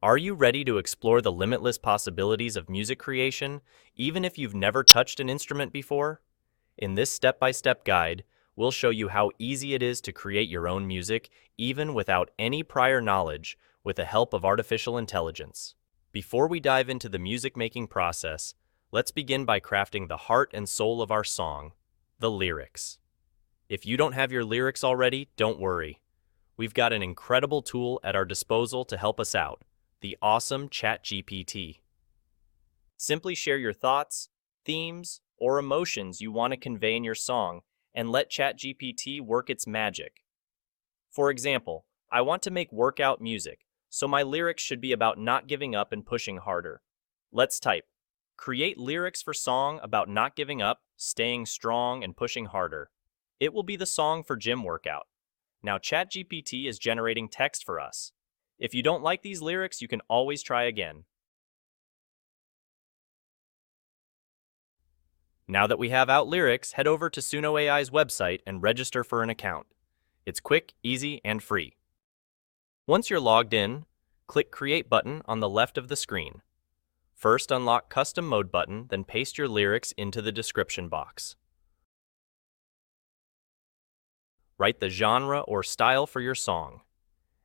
Are you ready to explore the limitless possibilities of music creation, even if you've never touched an instrument before? In this step-by-step guide, we'll show you how easy it is to create your own music, even without any prior knowledge, with the help of artificial intelligence. Before we dive into the music-making process, let's begin by crafting the heart and soul of our song, the lyrics. If you don't have your lyrics already, don't worry. We've got an incredible tool at our disposal to help us out, the awesome ChatGPT. Simply share your thoughts, themes, or emotions you want to convey in your song and let ChatGPT work its magic. For example, I want to make workout music, so my lyrics should be about not giving up and pushing harder. Let's type, create lyrics for song about not giving up, staying strong, and pushing harder. It will be the song for gym workout. Now ChatGPT is generating text for us. If you don't like these lyrics, you can always try again. Now that we have out lyrics, head over to Suno AI's website and register for an account. It's quick, easy, and free. Once you're logged in, click Create button on the left of the screen. First, unlock Custom Mode button, then paste your lyrics into the description box. Write the genre or style for your song.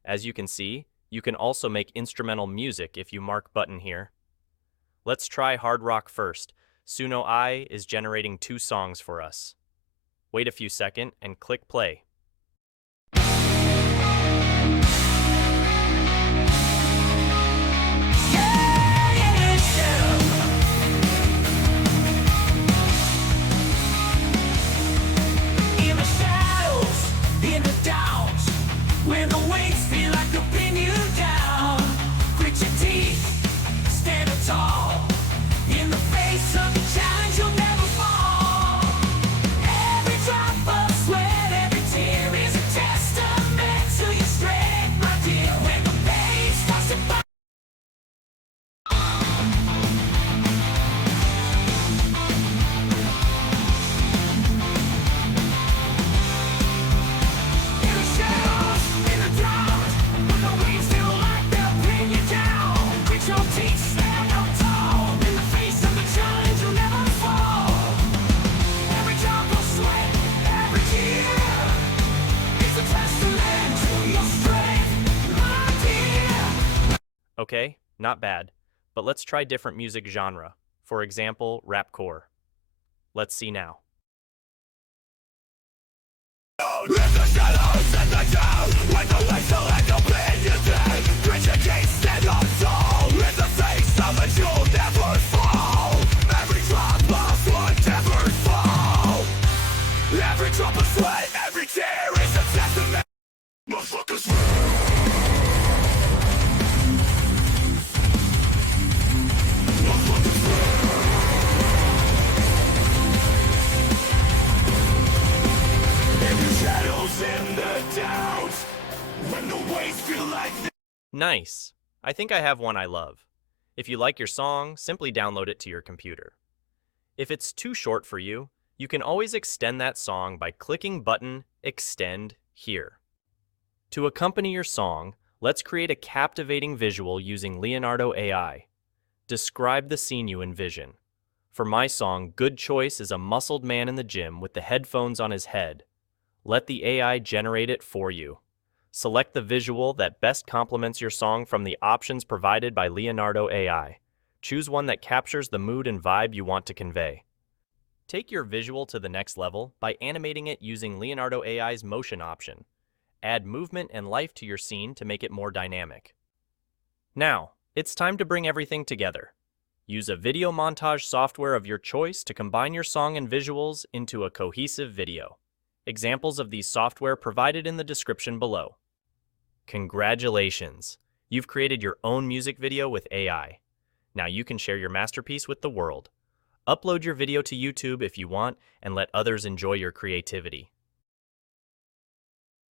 As you can see, you can also make instrumental music if you mark button here. Let's try hard rock first. Suno AI is generating 2 songs for us. Wait a few seconds and click play. Okay, not bad, but let's try different music genre. For example, rapcore. Let's see now. Nice. I think I have one I love. If you like your song, simply download it to your computer. If it's too short for you, you can always extend that song by clicking button Extend here. To accompany your song, let's create a captivating visual using Leonardo AI. Describe the scene you envision. For my song, good choice is a muscled man in the gym with the headphones on his head. Let the AI generate it for you. Select the visual that best complements your song from the options provided by Leonardo AI. Choose one that captures the mood and vibe you want to convey. Take your visual to the next level by animating it using Leonardo AI's motion option. Add movement and life to your scene to make it more dynamic. Now, it's time to bring everything together. Use a video montage software of your choice to combine your song and visuals into a cohesive video. Examples of these software provided in the description below. Congratulations! You've created your own music video with AI. Now you can share your masterpiece with the world. Upload your video to YouTube if you want and let others enjoy your creativity.